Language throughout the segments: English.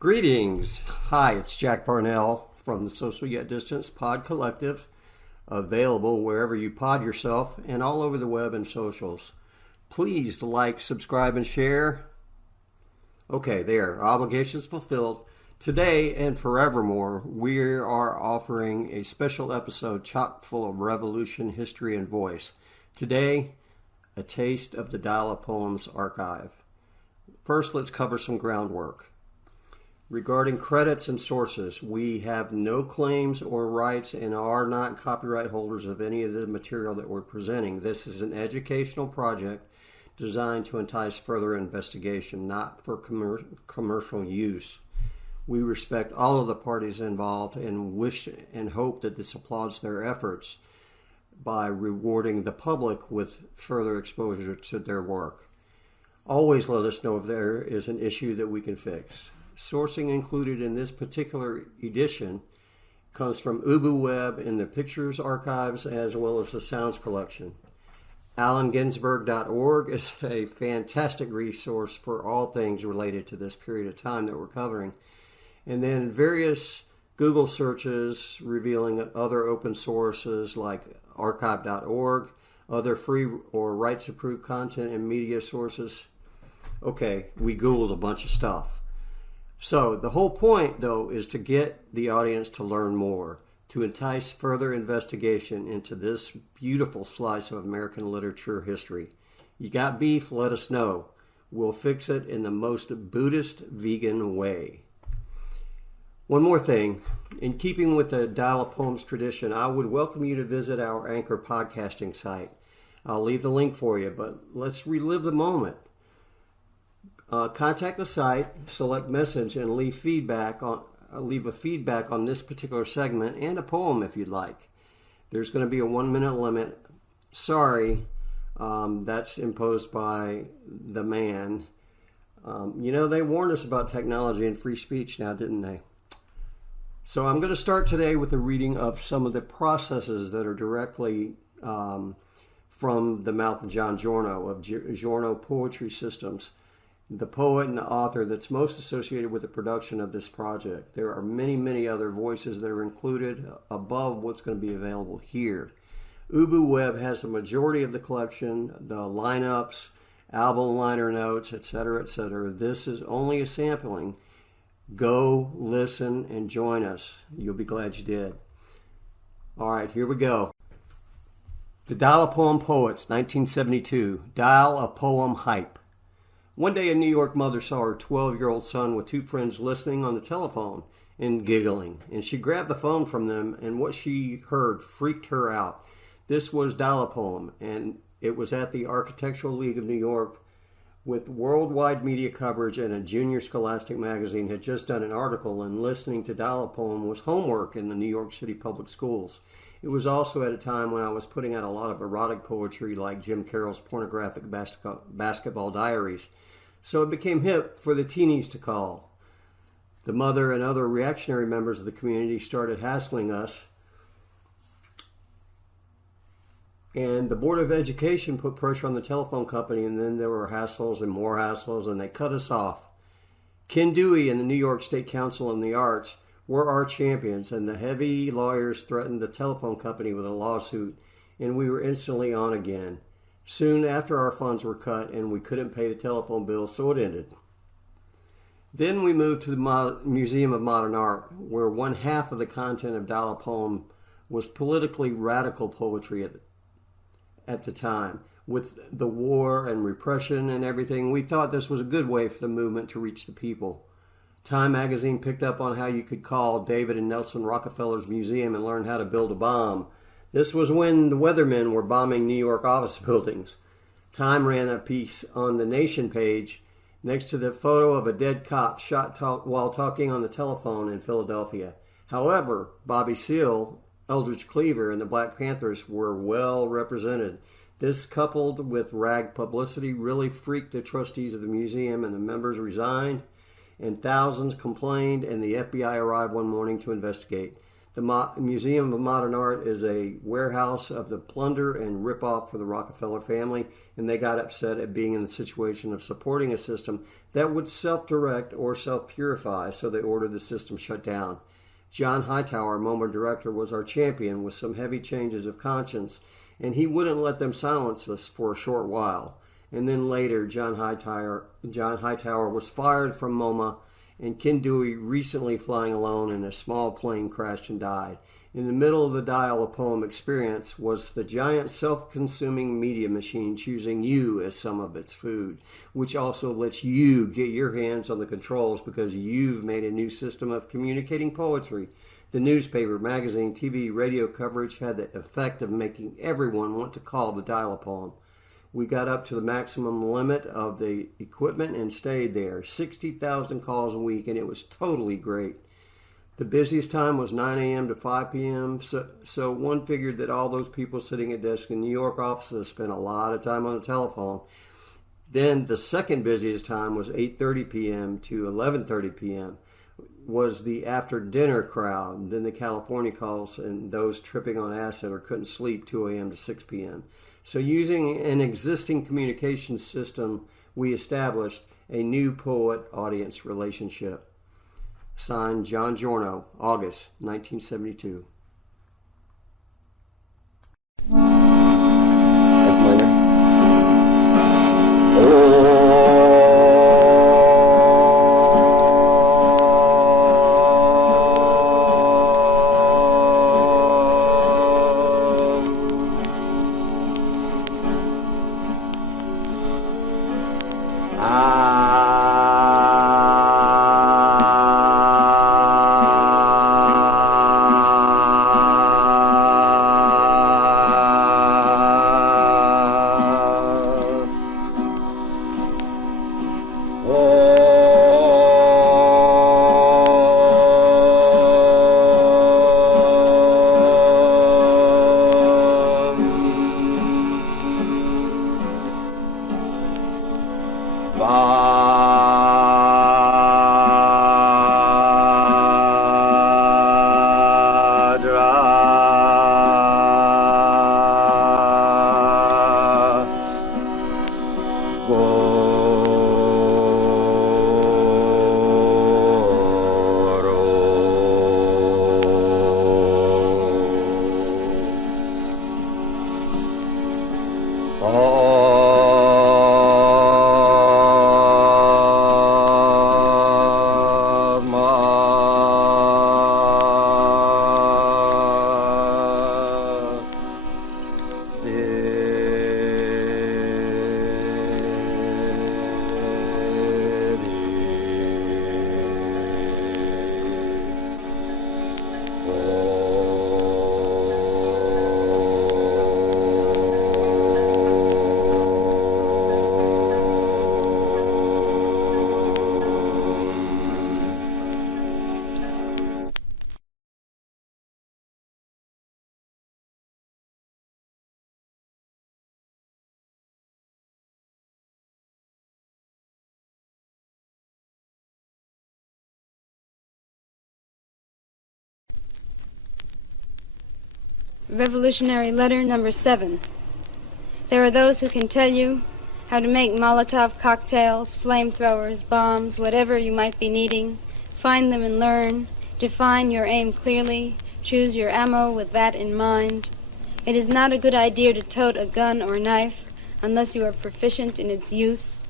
Greetings. Hi, it's Jack Barnell from the Social Yet Distance Pod Collective, available wherever you pod yourself and all over the web and socials. Please like, subscribe, and share. Okay, there. Obligations fulfilled. Today and forevermore, we are offering a special episode chock full of revolution, history, and voice. Today, a taste of the Dial of Poems archive. First, let's cover some groundwork. Regarding credits and sources, we have no claims or rights and are not copyright holders of any of the material that we're presenting. This is an educational project designed to entice further investigation, not for commercial use. We respect all of the parties involved and wish and hope that this applauds their efforts by rewarding the public with further exposure to their work. Always let us know if there is an issue that we can fix. Sourcing included in this particular edition comes from UBUWeb in the Pictures Archives as well as the Sounds Collection. Ginsberg.org is a fantastic resource for all things related to this period of time that we're covering. And then various Google searches revealing other open sources like archive.org, other free or rights-approved content and media sources. Okay, we Googled a bunch of stuff. So the whole point, though, is to get the audience to learn more, to entice further investigation into this beautiful slice of American literature history. You got beef? Let us know. We'll fix it in the most Buddhist-vegan way. One more thing. In keeping with the Dial of Poems tradition, I would welcome you to visit our Anchor podcasting site. I'll leave the link for you, but let's relive the moment. Contact the site, select message, and leave a feedback on this particular segment and a poem if you'd like. There's going to be a 1-minute limit. Sorry, that's imposed by the man. They warned us about technology and free speech now, didn't they? So I'm going to start today with a reading of some of the processes that are directly from the mouth of John Giorno of Giorno Poetry Systems, the poet and the author that's most associated with the production of this project. There are many, many other voices that are included above what's going to be available here. UBUWeb has the majority of the collection, the lineups, album liner notes, etc., etc. This is only a sampling. Go, listen, and join us. You'll be glad you did. All right, here we go. The Dial of Poem Poets, 1972. Dial of Poem Hype. One day a New York mother saw her 12-year-old son with two friends listening on the telephone and giggling. And she grabbed the phone from them, and what she heard freaked her out. This was Dial of Poem, and it was at the Architectural League of New York with worldwide media coverage, and a junior scholastic magazine had just done an article, and listening to Dial of Poem was homework in the New York City public schools. It was also at a time when I was putting out a lot of erotic poetry like Jim Carroll's pornographic basketball diaries. So it became hip for the teenies to call. The mother and other reactionary members of the community started hassling us. And the Board of Education put pressure on the telephone company, and then there were hassles and more hassles, and they cut us off. Ken Dewey and the New York State Council on the Arts were our champions, and the heavy lawyers threatened the telephone company with a lawsuit, and we were instantly on again. Soon after, our funds were cut and we couldn't pay the telephone bill, so it ended. Then we moved to the Museum of Modern Art, where one half of the content of Dial of Poem was politically radical poetry at the time. With the war and repression and everything, we thought this was a good way for the movement to reach the people. Time magazine picked up on how you could call David and Nelson Rockefeller's museum and learn how to build a bomb. This was when the weathermen were bombing New York office buildings. Time ran a piece on the Nation page next to the photo of a dead cop shot while talking on the telephone in Philadelphia. However, Bobby Seale, Eldridge Cleaver, and the Black Panthers were well represented. This, coupled with rag publicity, really freaked the trustees of the museum, and the members resigned, and thousands complained, and the FBI arrived one morning to investigate. The Museum of Modern Art is a warehouse of the plunder and rip-off for the Rockefeller family, and they got upset at being in the situation of supporting a system that would self-direct or self-purify, so they ordered the system shut down. John Hightower, MoMA director, was our champion with some heavy changes of conscience, and he wouldn't let them silence us for a short while. And then later, John Hightower was fired from MoMA, and Ken Dewey, recently flying alone in a small plane, crashed and died. In the middle of the dial-a-poem experience was the giant self-consuming media machine choosing you as some of its food, which also lets you get your hands on the controls because you've made a new system of communicating poetry. The newspaper, magazine, TV, radio coverage had the effect of making everyone want to call the dial-a-poem. We got up to the maximum limit of the equipment and stayed there. 60,000 calls a week, and it was totally great. The busiest time was 9 a.m. to 5 p.m., so one figured that all those people sitting at desks in New York offices spent a lot of time on the telephone. Then the second busiest time was 8:30 p.m. to 11:30 p.m. was the after-dinner crowd, then the California calls and those tripping on acid or couldn't sleep 2 a.m. to 6 p.m. So using an existing communication system, we established a new poet-audience relationship. Signed, John Giorno, August 1972. Revolutionary Letter number 7. There are those who can tell you how to make Molotov cocktails, flamethrowers, bombs, whatever you might be needing. Find them and learn. Define your aim clearly. Choose your ammo with that in mind. It is not a good idea to tote a gun or knife unless you are proficient in its use.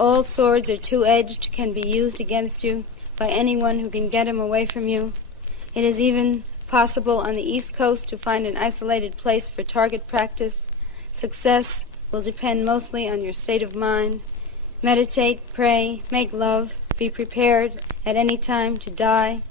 All swords are two-edged, can be used against you by anyone who can get them away from you. It is even possible on the East Coast to find an isolated place for target practice. Success will depend mostly on your state of mind. Meditate, pray, make love, be prepared at any time to die,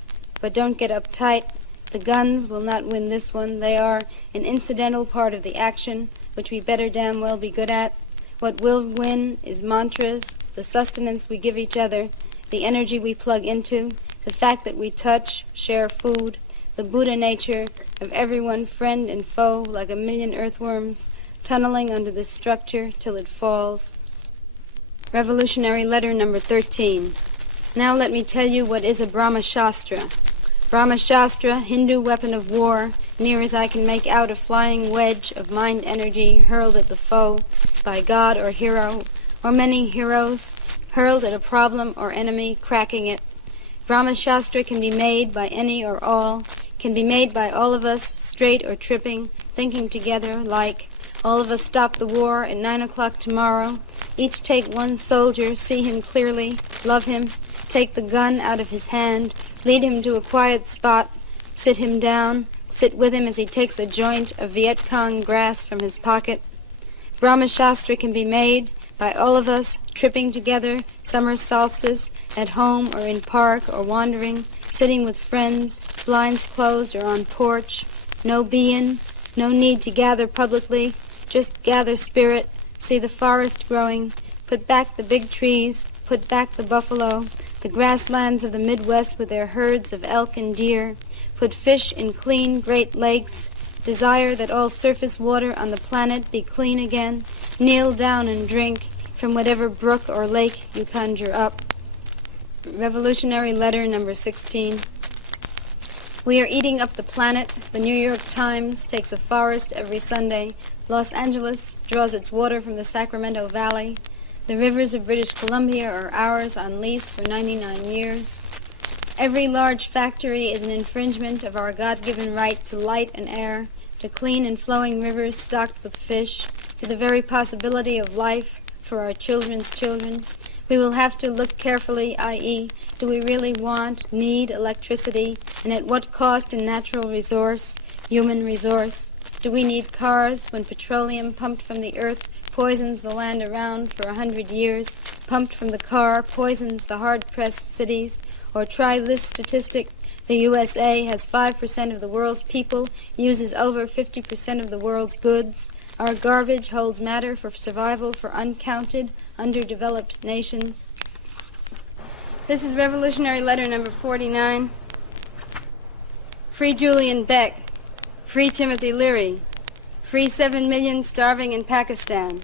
but don't get uptight. The guns will not win this one. They are an incidental part of the action, which we better damn well be good at. What will win is mantras, the sustenance we give each other, the energy we plug into, the fact that we touch, share food, the Buddha nature of everyone, friend and foe, like a million earthworms, tunneling under this structure till it falls. Revolutionary Letter number 13. Now let me tell you what is a Brahma Shastra. Brahma Shastra, Hindu weapon of war, near as I can make out a flying wedge of mind energy hurled at the foe by God or hero, or many heroes, hurled at a problem or enemy, cracking it. Brahma Shastra can be made by any or all, can be made by all of us, straight or tripping, thinking together, like, all of us stop the war at 9 o'clock tomorrow, each take one soldier, see him clearly, love him, take the gun out of his hand, lead him to a quiet spot, sit him down, sit with him as he takes a joint of Viet Cong grass from his pocket. Brahma Shastra can be made by all of us, tripping together, summer solstice, at home or in park or wandering, sitting with friends, blinds closed or on porch, no being, no need to gather publicly, just gather spirit, see the forest growing, put back the big trees, put back the buffalo, the grasslands of the Midwest with their herds of elk and deer, put fish in clean great lakes, desire that all surface water on the planet be clean again, kneel down and drink from whatever brook or lake you conjure up. Revolutionary Letter number 16. We are eating up the planet. The New York Times takes a forest every Sunday. Los Angeles draws its water from the Sacramento Valley. The rivers of British Columbia are ours on lease for 99 years. Every large factory is an infringement of our God-given right to light and air, to clean and flowing rivers stocked with fish, to the very possibility of life for our children's children. We will have to look carefully, i.e., do we really want, need electricity, and at what cost in natural resource, human resource? Do we need cars when petroleum pumped from the earth poisons the land around for 100 years, pumped from the car poisons the hard-pressed cities? Or try this statistic, the USA has 5% of the world's people, uses over 50% of the world's goods. Our garbage holds matter for survival for uncounted, underdeveloped nations. This is Revolutionary Letter number 49. Free Julian Beck. Free Timothy Leary. Free 7 million starving in Pakistan.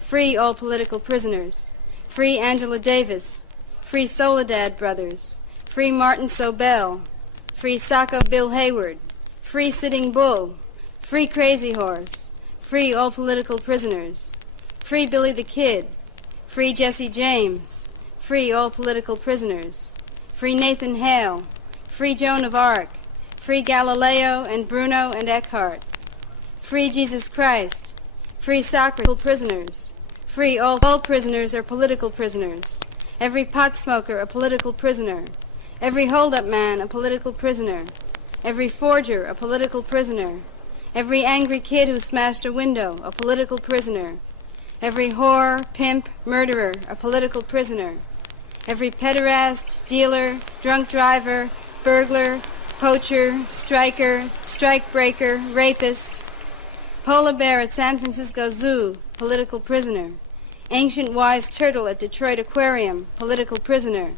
Free all political prisoners. Free Angela Davis. Free Soledad Brothers. Free Martin Sobel. Free Sacco Bill Hayward. Free Sitting Bull. Free Crazy Horse. Free all political prisoners. Free Billy the Kid. Free Jesse James. Free all political prisoners. Free Nathan Hale. Free Joan of Arc. Free Galileo and Bruno and Eckhart. Free Jesus Christ. Free Socrates prisoners. Free all prisoners are political prisoners. Every pot smoker a political prisoner. Every hold-up man a political prisoner. Every forger a political prisoner. Every angry kid who smashed a window a political prisoner. Every whore, pimp, murderer a political prisoner. Every pederast, dealer, drunk driver, burglar, poacher, striker, strike-breaker, rapist. Polar bear at San Francisco Zoo, political prisoner. Ancient wise turtle at Detroit Aquarium, political prisoner.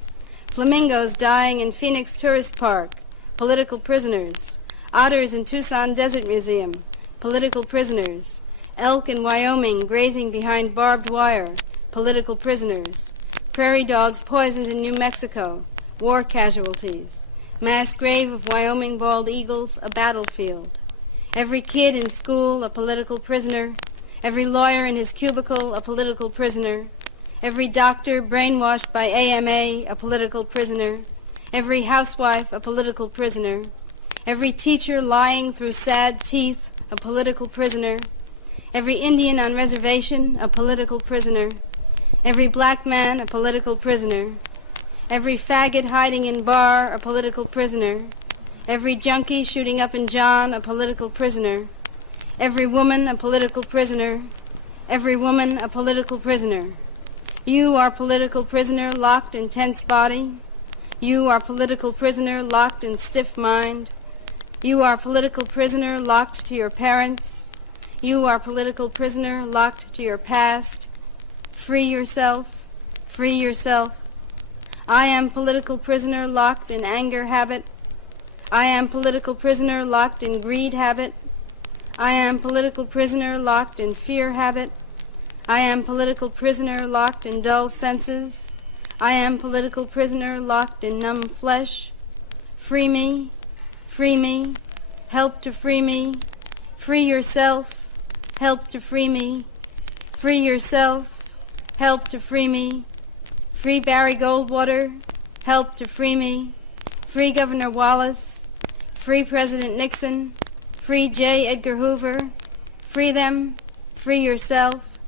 Flamingos dying in Phoenix Tourist Park, political prisoners. Otters in Tucson Desert Museum, political prisoners. Elk in Wyoming grazing behind barbed wire, political prisoners. Prairie dogs poisoned in New Mexico, war casualties. Mass grave of Wyoming bald eagles, a battlefield. Every kid in school, a political prisoner. Every lawyer in his cubicle, a political prisoner. Every doctor brainwashed by AMA, a political prisoner. Every housewife, a political prisoner. Every teacher lying through sad teeth, a political prisoner. Every Indian on reservation, a political prisoner. Every black man, a political prisoner. Every faggot hiding in bar, a political prisoner. Every junkie shooting up in John, a political prisoner. Every woman, a political prisoner. Every woman, a political prisoner. You are political prisoner locked in tense body. You are political prisoner locked in stiff mind. You are political prisoner locked to your parents. You are political prisoner locked to your past. Free yourself. Free yourself. I am political prisoner locked in anger habit. I am political prisoner locked in greed habit. I am political prisoner locked in fear habit. I am political prisoner locked in dull senses. I am political prisoner locked in numb flesh. Free me. free me, help to free me, free yourself, help to free me, free yourself, help to free me, free Barry Goldwater, help to free me, free Governor Wallace, free President Nixon, free J. Edgar Hoover, free them, free yourself,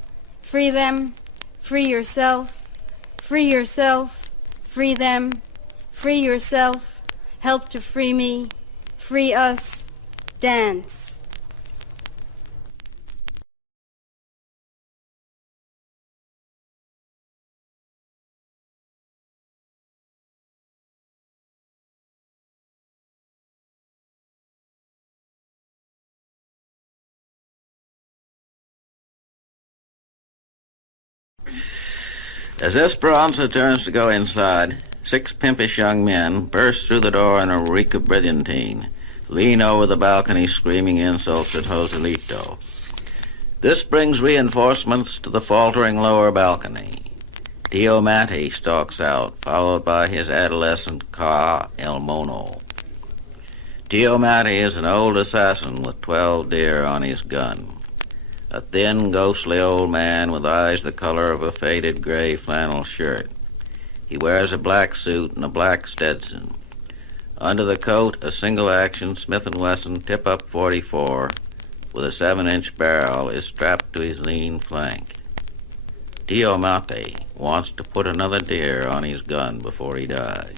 free them, free yourself, free yourself, free them, free yourself, help to free me, free us, dance. As Esperanza turns to go inside, 6 pimpish young men burst through the door in a reek of brilliantine, lean over the balcony screaming insults at Joselito. This brings reinforcements to the faltering lower balcony. Tio Matti stalks out, followed by his adolescent Ca El Mono. Tio Matti is an old assassin with 12 deer on his gun. A thin, ghostly old man with eyes the color of a faded gray flannel shirt. He wears a black suit and a black Stetson. Under the coat, a single-action Smith & Wesson tip-up .44 with a 7-inch barrel is strapped to his lean flank. Tio Matti wants to put another deer on his gun before he dies.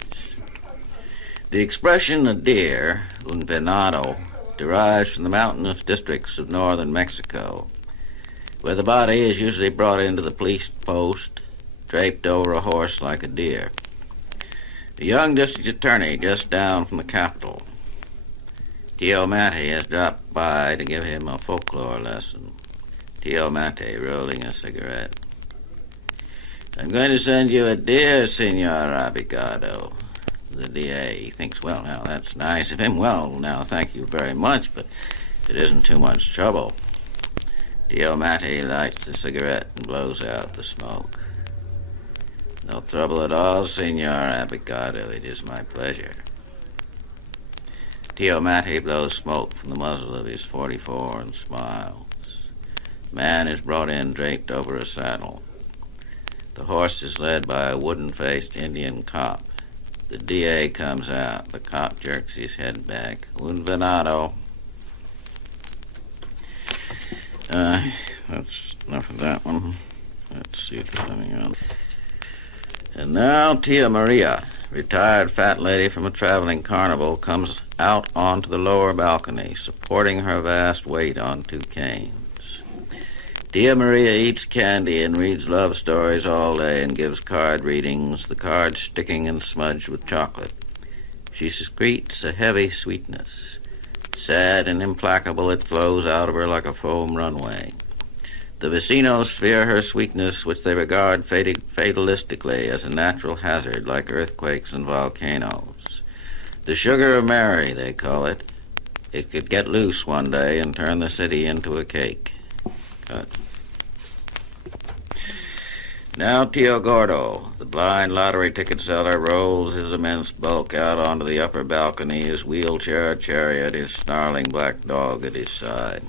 The expression a deer, un venado, derives from the mountainous districts of northern Mexico, where the body is usually brought into the police post, draped over a horse like a deer. A young district attorney just down from the capital. Tio Matti has dropped by to give him a folklore lesson. Tio Matti rolling a cigarette. I'm going to send you a deer, Senor Abigado. The DA thinks, well, now, that's nice of him. Well, now, thank you very much, but it isn't too much trouble. Tio Matti lights the cigarette and blows out the smoke. No trouble at all, Senor Abigado. It is my pleasure. Tio Matti blows smoke from the muzzle of his .44 and smiles. The man is brought in draped over a saddle. The horse is led by a wooden-faced Indian cop. The DA comes out. The cop jerks his head back. Un venado. That's enough of that one. Let's see if there's anything else. And now Tia Maria, retired fat lady from a traveling carnival, comes out onto the lower balcony, supporting her vast weight on 2 canes. Tia Maria eats candy and reads love stories all day and gives card readings, the cards sticking and smudged with chocolate. She secretes a heavy sweetness. Sad and implacable, it flows out of her like a foam runway. The vecinos fear her sweetness, which they regard fatalistically as a natural hazard like earthquakes and volcanoes. The sugar of Mary, they call it. It could get loose one day and turn the city into a cake. Cut. Now Tio Gordo, the blind lottery ticket seller, rolls his immense bulk out onto the upper balcony, his wheelchair chariot, his snarling black dog at his side.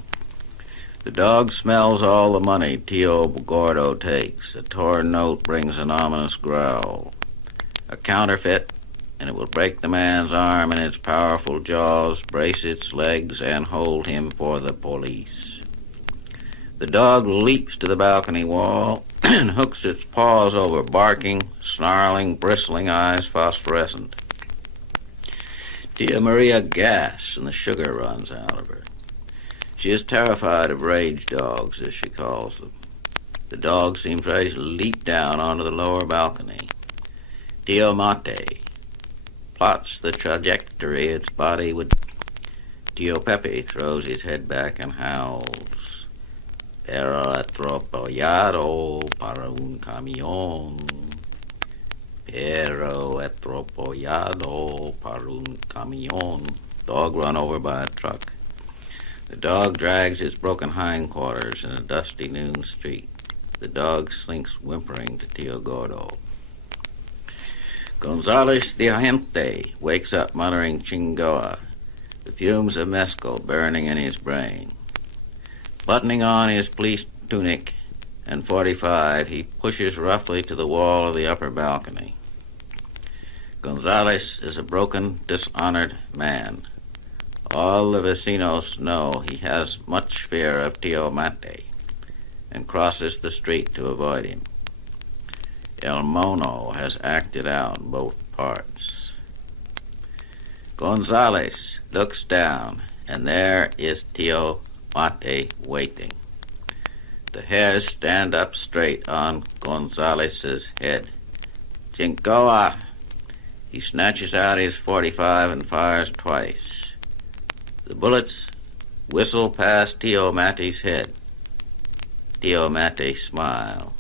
The dog smells all the money Tio Gordo takes. A torn note brings an ominous growl. A counterfeit, and it will break the man's arm in its powerful jaws, brace its legs, and hold him for the police. The dog leaps to the balcony wall and hooks its paws over, barking, snarling, bristling eyes phosphorescent. Tia Maria gasps and the sugar runs out of her. She is terrified of rage dogs, as she calls them. The dog seems ready to leap down onto the lower balcony. Tio Matti plots the trajectory its body would. Tio Pepe throws his head back and howls. Pero atropellado para un camión. Pero atropellado para un camión. Dog run over by a truck. The dog drags its broken hindquarters in a dusty noon street. The dog slinks whimpering to Tio Gordo. Gonzales de Agente wakes up muttering Chingoa. the fumes of mescal burning in his brain. Buttoning on his police tunic and 45, he pushes roughly to the wall of the upper balcony. Gonzales is a broken, dishonored man. All the vecinos know he has much fear of Tio Mate and crosses the street to avoid him. El Mono has acted out both parts. Gonzales looks down, and there is Tio Mate waiting. The hairs stand up straight on Gonzales's head. Chincoa! He snatches out his 45 and fires twice. The bullets whistle past Tio Mate's head. Tio Mate smiles.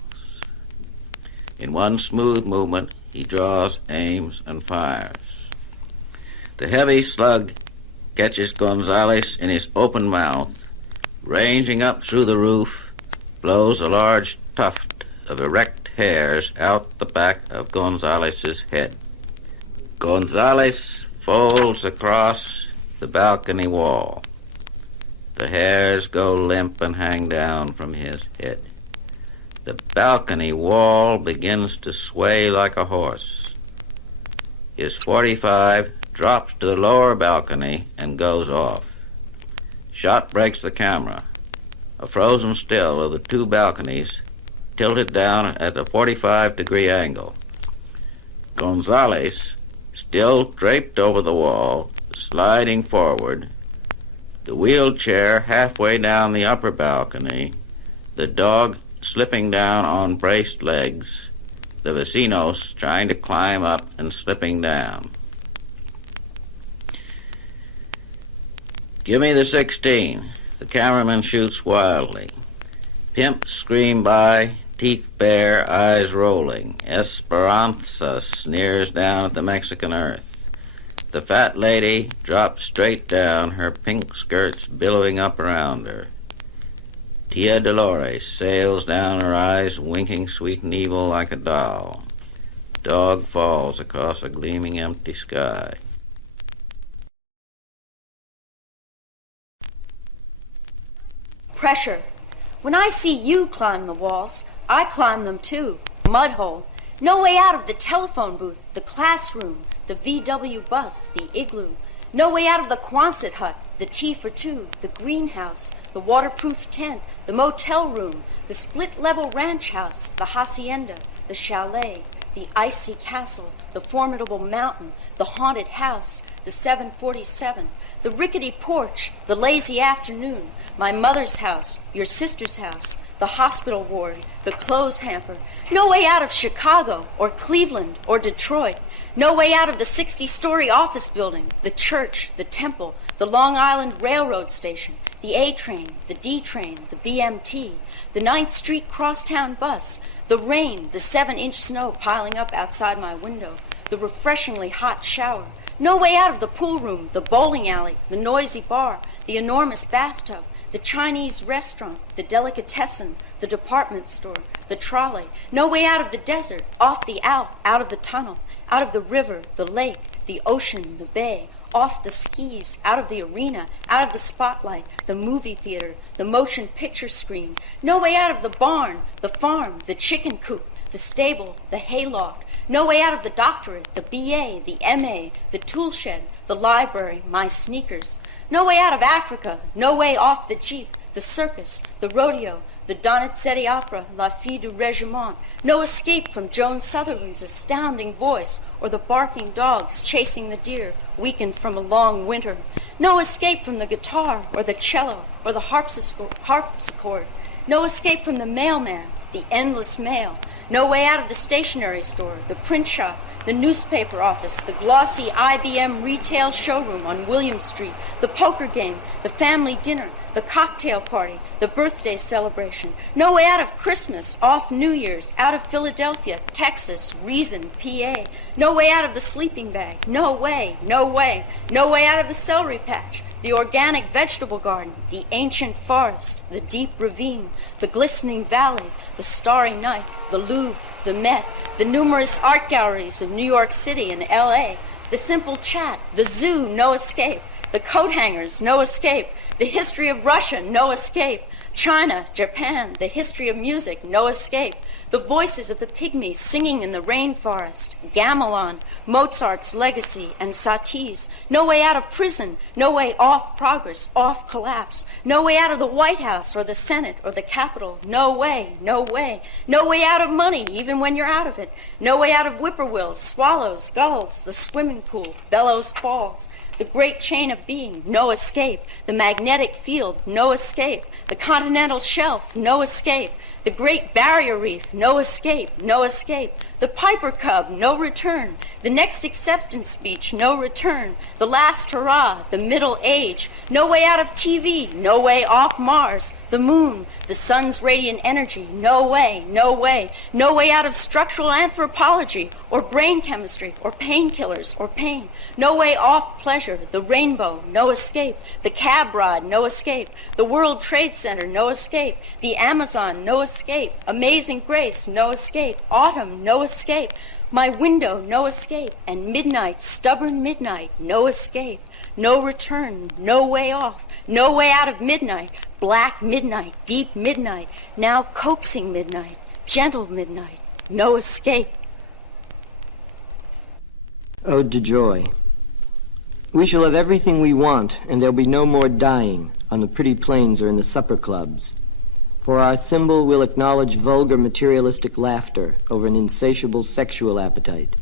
In one smooth movement, he draws, aims, and fires. The heavy slug catches Gonzales in his open mouth, ranging up through the roof, blows a large tuft of erect hairs out the back of Gonzales's head. Gonzales folds across the balcony wall. The hairs go limp and hang down from his head. The balcony wall begins to sway like a horse. His 45 drops to the lower balcony and goes off. Shot breaks the camera. A frozen still of the two balconies tilted down at a 45-degree angle. Gonzales, still draped over the wall, sliding forward, the wheelchair halfway down the upper balcony, the dog slipping down on braced legs, the vecinos trying to climb up and slipping down. Give me the 16. The cameraman shoots wildly. Pimps scream by, teeth bare, eyes rolling. Esperanza sneers down at the Mexican earth. The fat lady drops straight down, her pink skirts billowing up around her. Tia Dolores sails down, her eyes winking sweet and evil like a doll. Dog falls across a gleaming empty sky. Pressure. When I see you climb the walls, I climb them too. Mudhole. No way out of the telephone booth, the classroom, the VW bus, the igloo. No way out of the Quonset hut, the tea for two, the greenhouse, the waterproof tent, the motel room, the split-level ranch house, the hacienda, the chalet, the icy castle, the formidable mountain, the haunted house, the 747, the rickety porch, the lazy afternoon, my mother's house, your sister's house, the hospital ward, the clothes hamper. No way out of Chicago or Cleveland or Detroit. No way out of the 60-story office building, the church, the temple, the Long Island Railroad Station, the A train, the D train, the BMT, the 9th Street crosstown bus, the rain, the 7-inch snow piling up outside my window, the refreshingly hot shower. No way out of the pool room, the bowling alley, the noisy bar, the enormous bathtub, the Chinese restaurant, the delicatessen, the department store, the trolley. No way out of the desert, off the out of the tunnel, out of the river, the lake, the ocean, the bay, off the skis, out of the arena, out of the spotlight, the movie theater, the motion picture screen. No way out of the barn, the farm, the chicken coop, the stable, the hayloft. No way out of the doctorate, the BA, the MA, the tool shed, the library, my sneakers. No way out of Africa, no way off the Jeep, the circus, the rodeo, the Donizetti opera, La Fille du Regiment. No escape from Joan Sutherland's astounding voice or the barking dogs chasing the deer, weakened from a long winter. No escape from the guitar or the cello or the harpsichord. No escape from the mailman, the endless mail. No way out of the stationery store, the print shop, the newspaper office, the glossy IBM retail showroom on William Street, the poker game, the family dinner, the cocktail party, the birthday celebration. No way out of Christmas, off New Year's, out of Philadelphia, Texas, Reason, PA. No way out of the sleeping bag. No way, no way. No way out of the celery patch, the organic vegetable garden, the ancient forest, the deep ravine, the glistening valley, the starry night, the Louvre, the Met, the numerous art galleries of New York City and LA, the simple chat, the zoo, no escape, The coat hangers, no escape. The history of Russia, no escape. China, Japan, the history of music, no escape. The voices of the pygmies singing in the rainforest. Gamelan, Mozart's legacy, and Satie's. No way out of prison, no way off progress, off collapse. No way out of the White House or the Senate or the Capitol. No way, no way. No way out of money, even when you're out of it. No way out of whippoorwills, swallows, gulls, the swimming pool, Bellows Falls. The great chain of being, no escape. The magnetic field, no escape. The continental shelf, no escape. The Great Barrier Reef, no escape, no escape. The Piper Cub, no return. The next acceptance speech, no return. The last hurrah, the middle age. No way out of TV, no way off Mars. The moon, the sun's radiant energy, no way, no way. No way out of structural anthropology, or brain chemistry, or painkillers, or pain. No way off pleasure, the rainbow, no escape. The cab ride, no escape. The World Trade Center, no escape. The Amazon, no escape. Amazing Grace, no escape. Autumn, no escape. My window, no escape. And midnight, stubborn midnight, no escape. No return, no way off. No way out of midnight. Black midnight, deep midnight. Now coaxing midnight, gentle midnight, no escape. Ode to Joy. We shall have everything we want, and there'll be no more dying on the pretty plains or in the supper clubs. For our symbol will acknowledge vulgar materialistic laughter over an insatiable sexual appetite,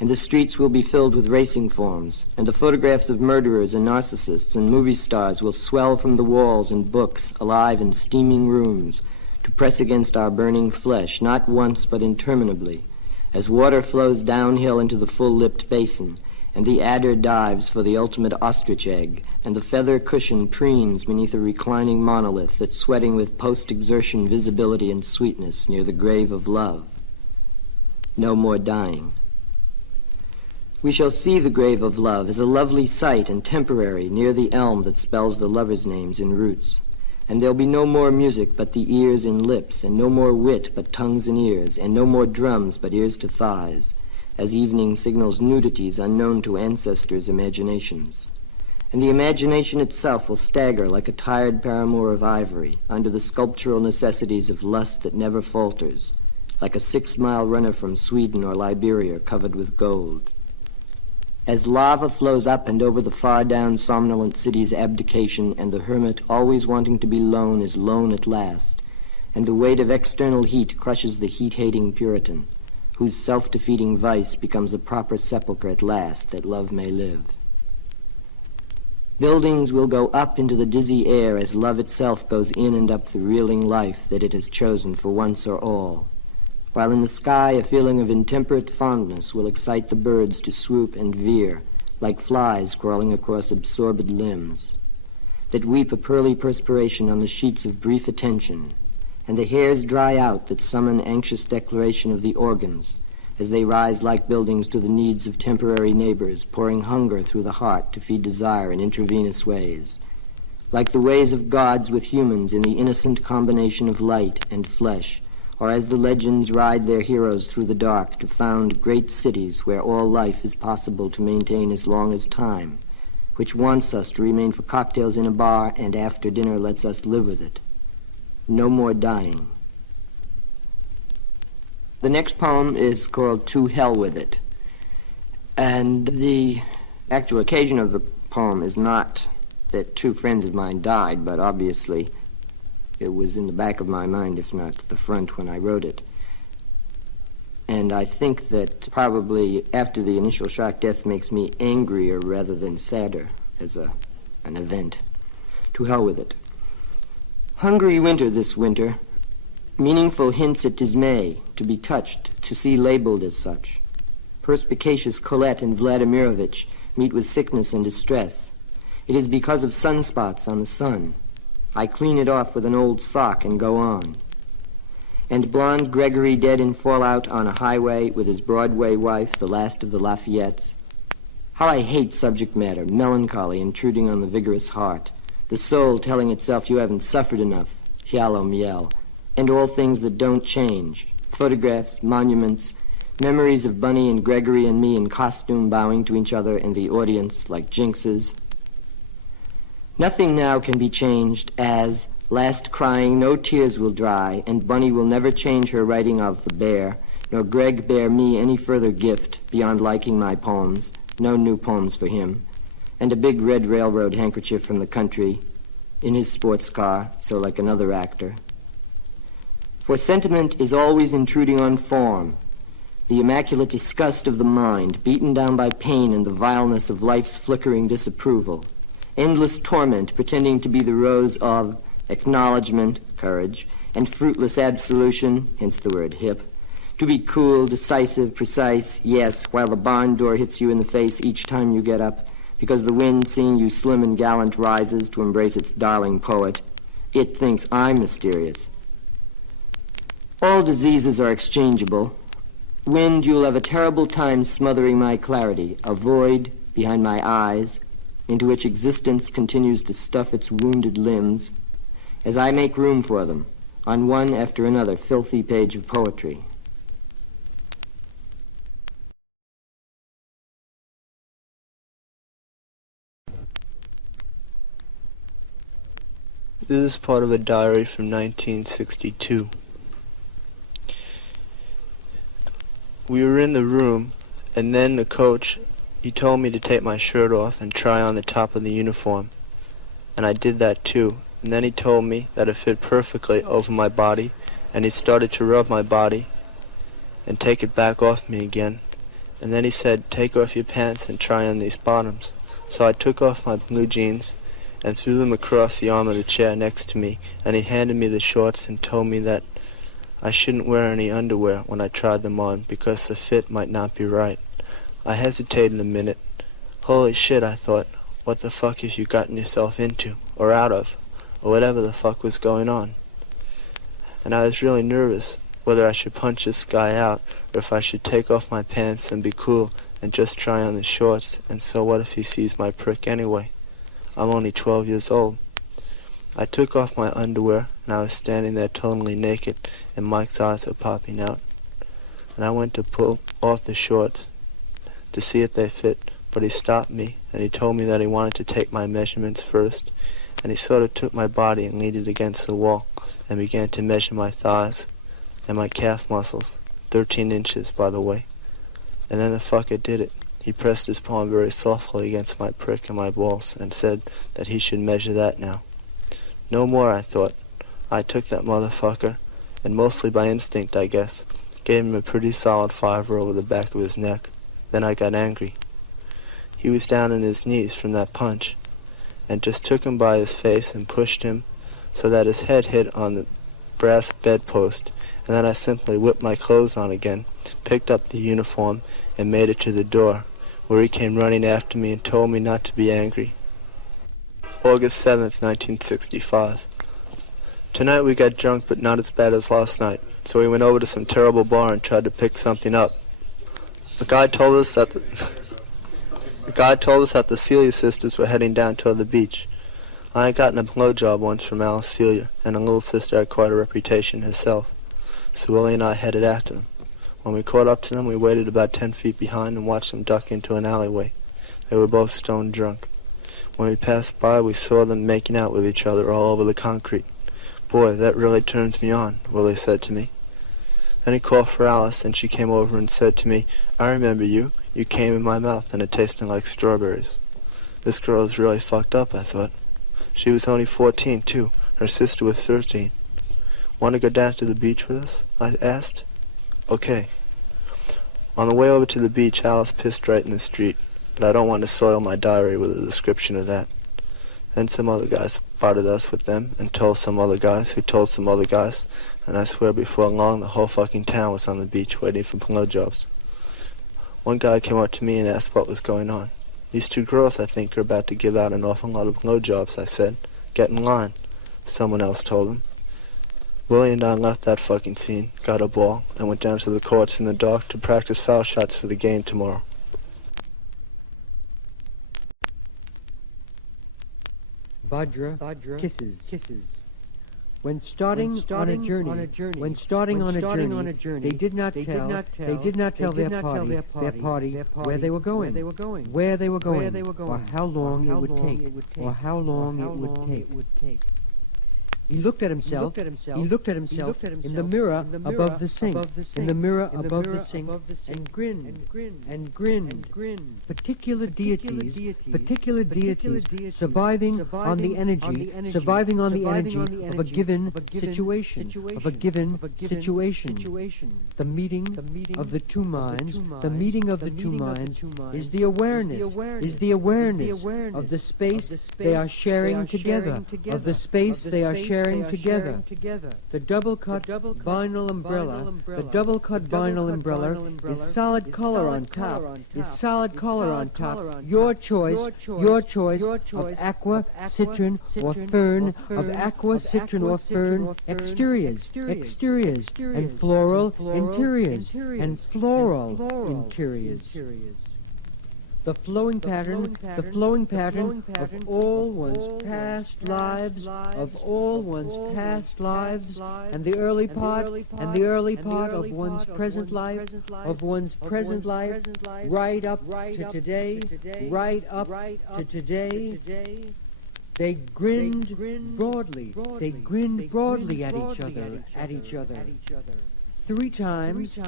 and the streets will be filled with racing forms, and the photographs of murderers and narcissists and movie stars will swell from the walls and books alive in steaming rooms to press against our burning flesh, not once but interminably, as water flows downhill into the full-lipped basin, and the adder dives for the ultimate ostrich egg, and the feather cushion preens beneath a reclining monolith that's sweating with post-exertion visibility and sweetness near the grave of love. No more dying. We shall see the grave of love as a lovely sight and temporary near the elm that spells the lovers' names in roots. And there'll be no more music but the ears and lips, and no more wit but tongues and ears, and no more drums but ears to thighs, as evening signals nudities unknown to ancestors' imaginations. And the imagination itself will stagger like a tired paramour of ivory under the sculptural necessities of lust that never falters, like a 6-mile runner from Sweden or Liberia covered with gold. As lava flows up and over the far-down somnolent city's abdication, and the hermit, always wanting to be lone, is lone at last, and the weight of external heat crushes the heat-hating Puritan, whose self-defeating vice becomes a proper sepulchre at last that love may live. Buildings will go up into the dizzy air as love itself goes in and up the reeling life that it has chosen for once or all, while in the sky a feeling of intemperate fondness will excite the birds to swoop and veer, like flies crawling across absorbed limbs, that weep a pearly perspiration on the sheets of brief attention, and the hairs dry out that summon anxious declaration of the organs, as they rise like buildings to the needs of temporary neighbors, pouring hunger through the heart to feed desire in intravenous ways, like the ways of gods with humans in the innocent combination of light and flesh, or as the legends ride their heroes through the dark to found great cities where all life is possible to maintain as long as time, which wants us to remain for cocktails in a bar and after dinner lets us live with it. No more dying. The next poem is called To Hell With It. And the actual occasion of the poem is not that two friends of mine died, but obviously it was in the back of my mind, if not the front, when I wrote it. And I think that probably after the initial shock, death makes me angrier rather than sadder as an event. To hell with it. Hungry winter this winter. Meaningful hints at dismay, to be touched, to see labeled as such. Perspicacious Colette and Vladimirovich meet with sickness and distress. It is because of sunspots on the sun. I clean it off with an old sock and go on. And blonde Gregory dead in fallout on a highway with his Broadway wife, the last of the Lafayettes. How I hate subject matter, melancholy intruding on the vigorous heart, the soul telling itself you haven't suffered enough, Hialo Miel, and all things that don't change, photographs, monuments, memories of Bunny and Gregory and me in costume bowing to each other and the audience like jinxes. Nothing now can be changed, as, last crying, no tears will dry, and Bunny will never change her writing of the bear, nor Greg bear me any further gift beyond liking my poems, no new poems for him, and a big red railroad handkerchief from the country, in his sports car, so like another actor. For sentiment is always intruding on form, the immaculate disgust of the mind, beaten down by pain and the vileness of life's flickering disapproval, endless torment pretending to be the rose of acknowledgement, courage, and fruitless absolution, hence the word hip, to be cool, decisive, precise, yes, while the barn door hits you in the face each time you get up, because the wind, seeing you slim and gallant, rises to embrace its darling poet. It thinks I'm mysterious. All diseases are exchangeable. Wind, you'll have a terrible time smothering my clarity, a void behind my eyes, into which existence continues to stuff its wounded limbs, as I make room for them, on one after another filthy page of poetry. This is part of a diary from 1962. We were in the room, and then the coach, he told me to take my shirt off and try on the top of the uniform. And I did that too. And then he told me that it fit perfectly over my body, and he started to rub my body and take it back off me again. And then he said, take off your pants and try on these bottoms. So I took off my blue jeans and threw them across the arm of the chair next to me, and he handed me the shorts and told me that I shouldn't wear any underwear when I tried them on because the fit might not be right. I hesitated a minute. Holy shit, I thought, what the fuck have you gotten yourself into, or out of, or whatever the fuck was going on? And I was really nervous whether I should punch this guy out or if I should take off my pants and be cool and just try on the shorts, and so what if he sees my prick anyway? I'm only 12 years old. I took off my underwear, and I was standing there totally naked, and Mike's eyes were popping out. And I went to pull off the shorts to see if they fit, but he stopped me, and he told me that he wanted to take my measurements first, and he sort of took my body and leaned it against the wall, and began to measure my thighs and my calf muscles, 13 inches, by the way. And then the fucker did it. He pressed his palm very softly against my prick and my balls, and said that he should measure that now. No more, I thought. I took that motherfucker, and mostly by instinct, I guess, gave him a pretty solid fiver over the back of his neck. Then I got angry. He was down on his knees from that punch, and just took him by his face and pushed him so that his head hit on the brass bedpost, and then I simply whipped my clothes on again, picked up the uniform, and made it to the door, where he came running after me and told me not to be angry. August 7th, 1965. Tonight we got drunk, but not as bad as last night, so we went over to some terrible bar and tried to pick something up. The guy told us that the Celia sisters were heading down toward the beach. I had gotten a blowjob once from Alice Celia, and a little sister had quite a reputation herself, so Willie and I headed after them. When we caught up to them, we waited about 10 feet behind and watched them duck into an alleyway. They were both stone drunk. When we passed by, we saw them making out with each other all over the concrete. Boy, that really turns me on, Willie said to me. Then he called for Alice, and she came over and said to me, I remember you. You came in my mouth, and it tasted like strawberries. This girl is really fucked up, I thought. She was only 14, too. Her sister was 13. Want to go down to the beach with us? I asked. Okay. On the way over to the beach, Alice pissed right in the street, but I don't want to soil my diary with a description of that. Then some other guys spotted us with them and told some other guys who told some other guys, and I swear before long the whole fucking town was on the beach waiting for blowjobs. One guy came up to me and asked what was going on. These two girls, I think, are about to give out an awful lot of blowjobs, I said. Get in line, someone else told him. Willie and I left that fucking scene, got a ball, and went down to the courts in the dark to practice foul shots for the game tomorrow. Vajra, kisses. When starting on a journey, they did not tell their party where they were going, or how long it would take. He looked at himself in the mirror above the sink, and grinned. Particular deities surviving on the energy of a given situation. The meeting of the two minds, is the awareness of the space they are sharing together, The double-cut vinyl umbrella is solid color on top. Your choice of aqua, citron, or fern, exteriors, and floral interiors. The flowing pattern of all one's past lives, and the early part of one's present life, right up to today. They grinned broadly at each other. Three times,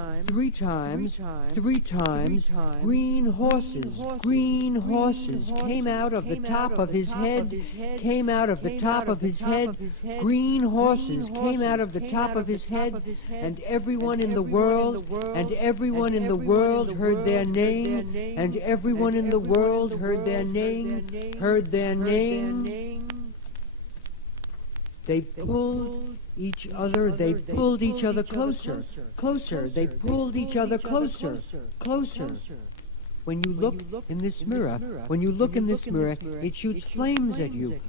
green horses came out of the top of his head, green horses came out of the top of his head, and everyone in the world heard their name, They pulled each other closer. They pulled each other closer. When you look in this mirror, it shoots flames at you.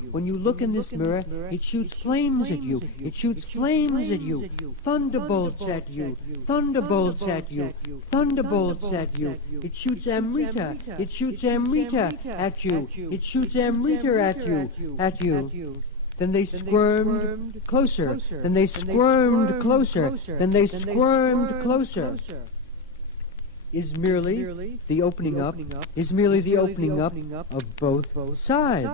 Thunderbolts at you. It shoots amrita at you. Then they squirmed closer. Is merely the opening up of both sides.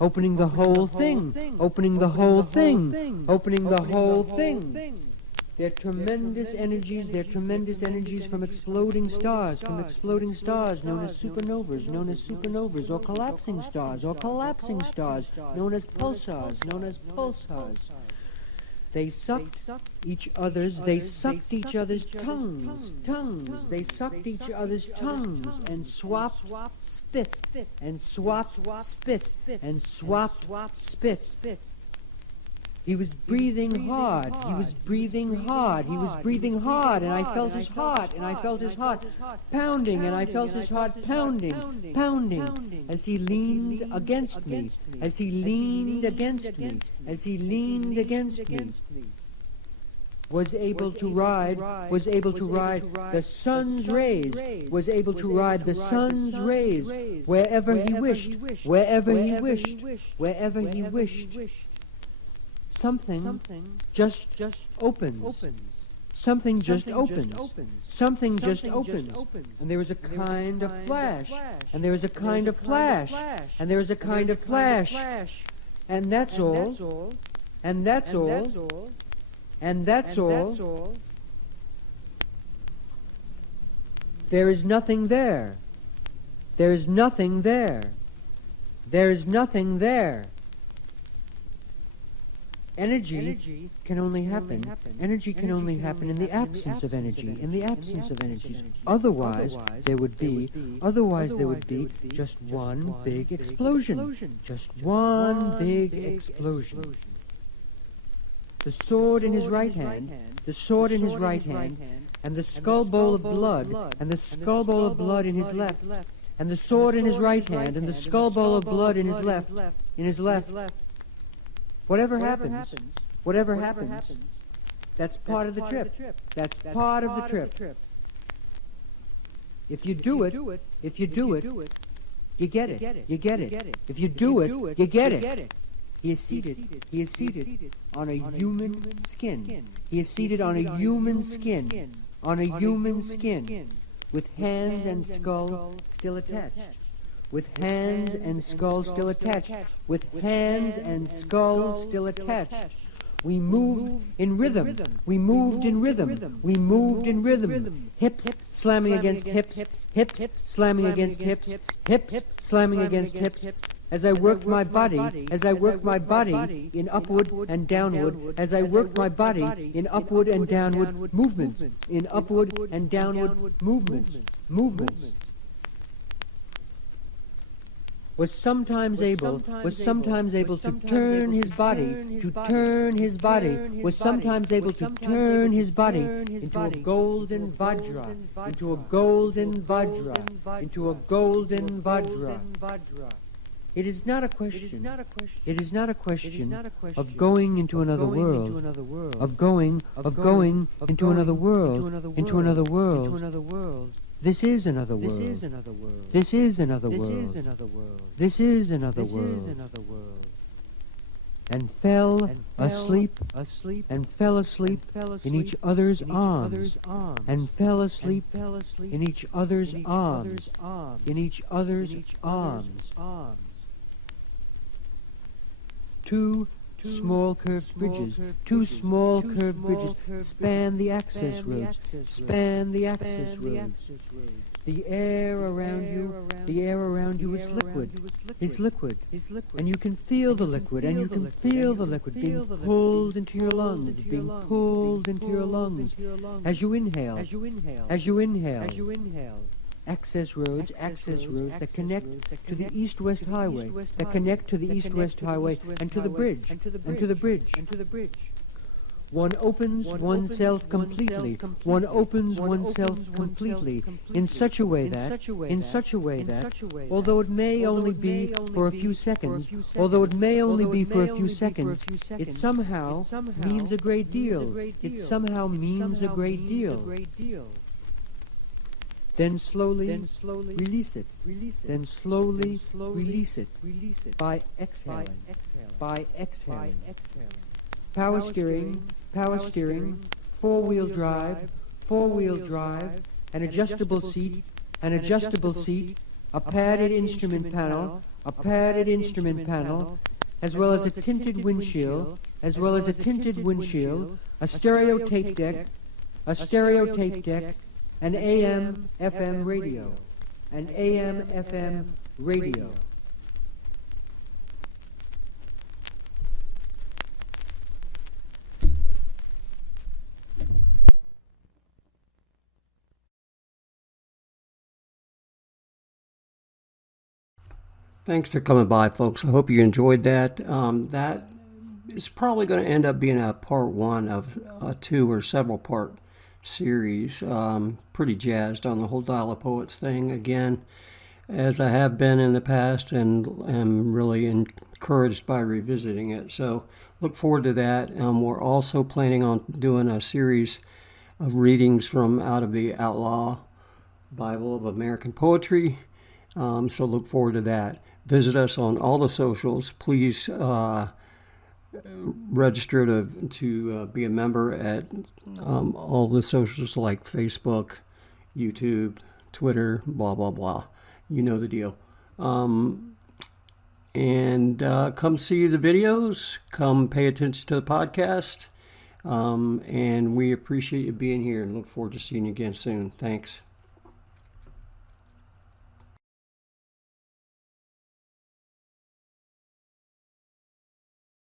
Opening the whole thing. Their tremendous energies from exploding stars, known as supernovas, or collapsing stars, known as pulsars. They sucked each other's tongues. And swapped spit. He was breathing hard, and I felt his heart, pounding, as he leaned against me, was able to ride the sun's rays, wherever he wished. Something just opens. Something just opens. And there was a kind of flash. And that's all. There is nothing there. Energy can only happen in the absence of energy. Otherwise, there would be just one big explosion. The sword in his right hand, and the skull bowl of blood, in his left, and the sword in his right hand, and the skull bowl of blood in his left. Whatever happens, that's part of the trip. If you do it, you get it. You get it. If you do it, you get it. He is seated. He is seated on a human skin. He is seated on a human skin. On a human skin. With hands and skull still attached. With hands and skull still attached. With hands and skull still attached. We moved in rhythm. We moved in rhythm. We moved in rhythm. Hips slamming against hips. Hips slamming against hips. Hips slamming against hips. As I worked my body, in upward and downward, as I worked my body in upward and downward movements, in upward and downward movements. Was sometimes able to turn his body, was sometimes able to turn his body into a golden vajra, into a golden vajra. It is not a question. It is not a question of going into another world, of going into another world, into another world. This is another world. This is another world. This is another world. And fell asleep, and fell asleep in each other's arms, and fell asleep in each other's arms, in each other's arms. Two small curved bridges span the access roads, The air around you is liquid, and you can feel the liquid, being pulled into your lungs, as you inhale. Access roads that connect to the east-west highway, and to the bridge. One opens oneself completely. In such a way that, although it may only be for a few seconds, it somehow means a great deal. Then slowly release it. By exhaling. Power steering, four-wheel drive, an adjustable seat, a padded instrument panel, as well as a tinted windshield, a stereo tape deck, an AM/FM radio. Thanks for coming by, folks. I hope you enjoyed that. That is probably going to end up being a part one of a two or several part series. Pretty jazzed on the whole Dial of Poets thing again, as I have been in the past, and am really encouraged by revisiting it. So look forward to that. We're also planning on doing a series of readings from out of the Outlaw Bible of American Poetry. So look forward to that. Visit us on all the socials. Please register to be a member at all the socials like Facebook, YouTube, Twitter, blah, blah, blah. You know the deal. And come see the videos. Come pay attention to the podcast. And we appreciate you being here and look forward to seeing you again soon. Thanks.